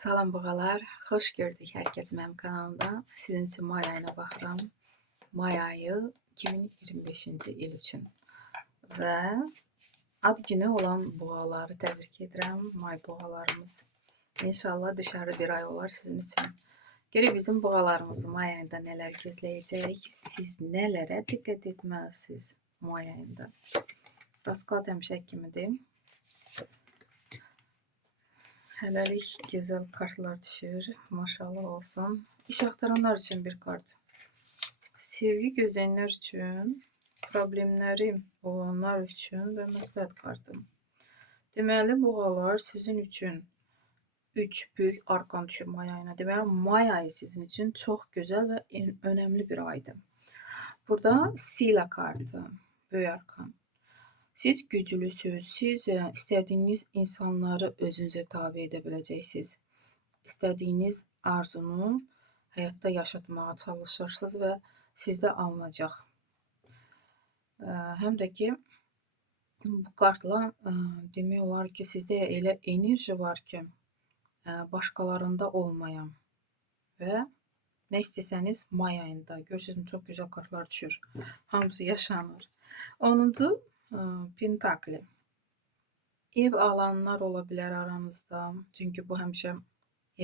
Salam bağalar, xoş gördük hər kəs mənim kanalımda. Sizin üçün may ayına baxıram. May ayı 2025-ci il üçün və ad günü olan boğaları təbrik edirəm. May boğalarımız. İnşallah düşərli bir ay olar sizin üçün. Görək bizim boğalarımızı may ayında nələr gözləyəcək, siz nələrə diqqət etməlisiniz may ayında. Rasklad həmişə kimidir. Hələlik gözəl kartlar düşür. Maşallah olsun. İş axtaranlar üçün bir kart. Sevgi gözləyənlər üçün, problemləri olanlar üçün və məsləhət kartı. Deməli, boğalar sizin üçün 3 böyük arkan düşür may ayına. Deməli, may ayı sizin üçün çox gözəl və önəmli bir aydır. Burada Sila kartı, böyük arkan. Siz güclüsünüz, siz istədiyiniz insanları özünüzə tabe edə biləcəksiniz. İstədiyiniz arzunu həyatda yaşatmağa çalışırsınız və sizdə alınacaq. Həm də ki, bu kartla demək olar ki, sizdə elə enerji var ki, başqalarında olmayan və nə istəsəniz may ayında. Görürsünüz, çox gözəl kartlar düşür. Hamısı yaşanır. 10-cu Pentakli. Ev alanlar ola bilər aranızda. Çünki bu həmişə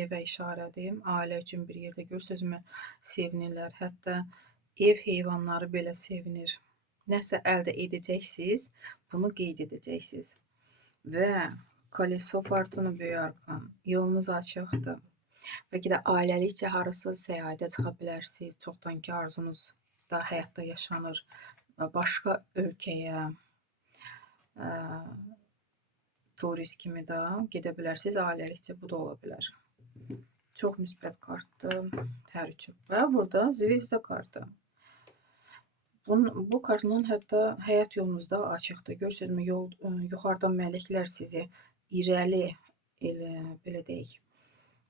evə işarədir. Ailə üçün bir yerdə görürsünüzmü sevinirlər. Hətta ev heyvanları belə sevinir. Nəsə əldə edəcəksiniz, bunu qeyd edəcəksiniz. Və Koleso Fortuna böyük arkan. Yolunuz açıqdır. Bəlkə də ailəlikcə harasa səyahətə çıxa bilərsiniz. Çoxdan ki arzunuz da həyatda yaşanır. Başqa ölkəyə, turist kimi də gedə bilərsiniz. Ailəlikcə bu da ola bilər. Çox müsbət kartdır hər üçü. Və burada Zvezda kartı. Bu kartla hətta həyat yolunuzda açıqdır. Görürsünüzmü, yuxarıdan mələklər sizi irəli belə deyək,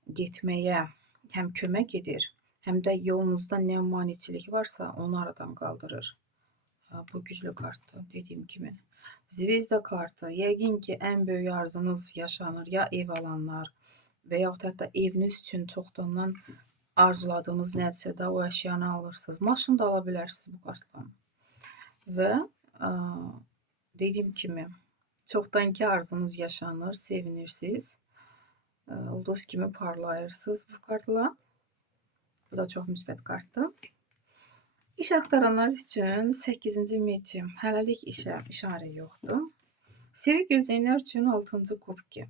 getməyə həm kömək edir, həm də yolunuzda nə maneçilik varsa onu aradan qaldırır. Bu güclü kartdır, dediyim kimi. Zvezda kartı, yəqin ki, ən böyük arzunuz yaşanır. Ya ev alanlar və yaxud hətta eviniz üçün çoxdandan arzuladığınız nədirsə də o əşyanı alırsınız. Maşın da ala bilərsiniz bu kartla. Və dediyim kimi, çoxdan ki arzunuz yaşanır, sevinirsiniz. Ulduz kimi parlayırsınız bu kartla. Bu da çox müsbət kartdır. İş axtaranlar üçün 8-ci meçi. Hələlik işə işarə yoxdur. Sevgi gözləyənlər üçün 6-cı kubki.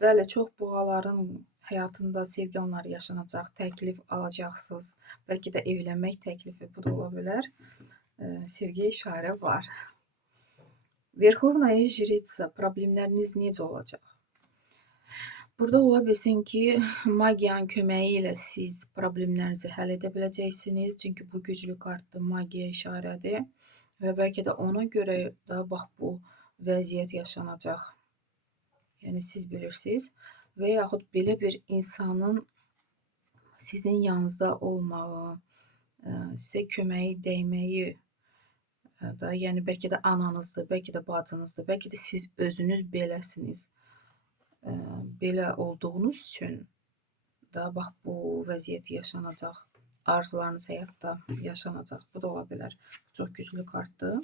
Bəli, çox boğaların həyatında sevgi anları yaşanacaq, təklif alacaqsınız. Bəlkə də evlənmək təklifi, bu da ola bilər. Sevgiyə işarə var. Verxovnaya Jritsa, problemləriniz necə olacaq? Burada ola bilsin ki, magiyanın köməyi ilə siz problemlərinizi həll edə biləcəksiniz. Çünki bu güclü kartdır, magiya işarədir. Və bəlkə də ona görə də bax bu vəziyyət yaşanacaq. Yəni siz bilirsiniz. Və yaxud belə bir insanın sizin yanınızda olmağı, sizə köməyi, dəyməyi da, yəni bəlkə də ananızdır, bəlkə də bacınızdır, bəlkə də siz özünüz beləsiniz. Belə olduğunuz üçün da bax bu vəziyyət yaşanacaq. Arzularınız həyatda yaşanacaq. Bu da ola bilər. Çox güclü kartdır.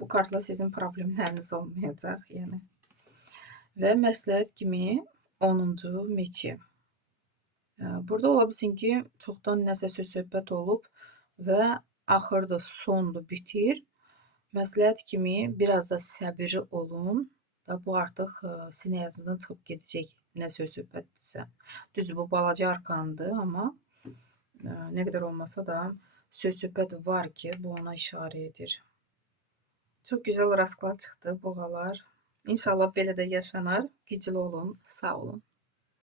Bu kartla sizin problemləriniz olmayacaq. Yəni. Və məsləhət kimi 10-cu meçi. Burada ola bilsin ki, çoxdan nəsə söz-söhbət olub və axırda sondur, bitir. Məsləhət kimi biraz da səbirli olun. Bu artıq sizin həyatınızdan çıxıb gedəcək, nə söz-söhbətdirsə. Düzdür, bu balaca arkandır, amma nə qədər olmasa da söz-söhbət var ki, bu ona işarə edir. Çox gözəl rasklad çıxdı, boğalar. İnşallah belə də yaşanar. Güclü olun, sağ olun.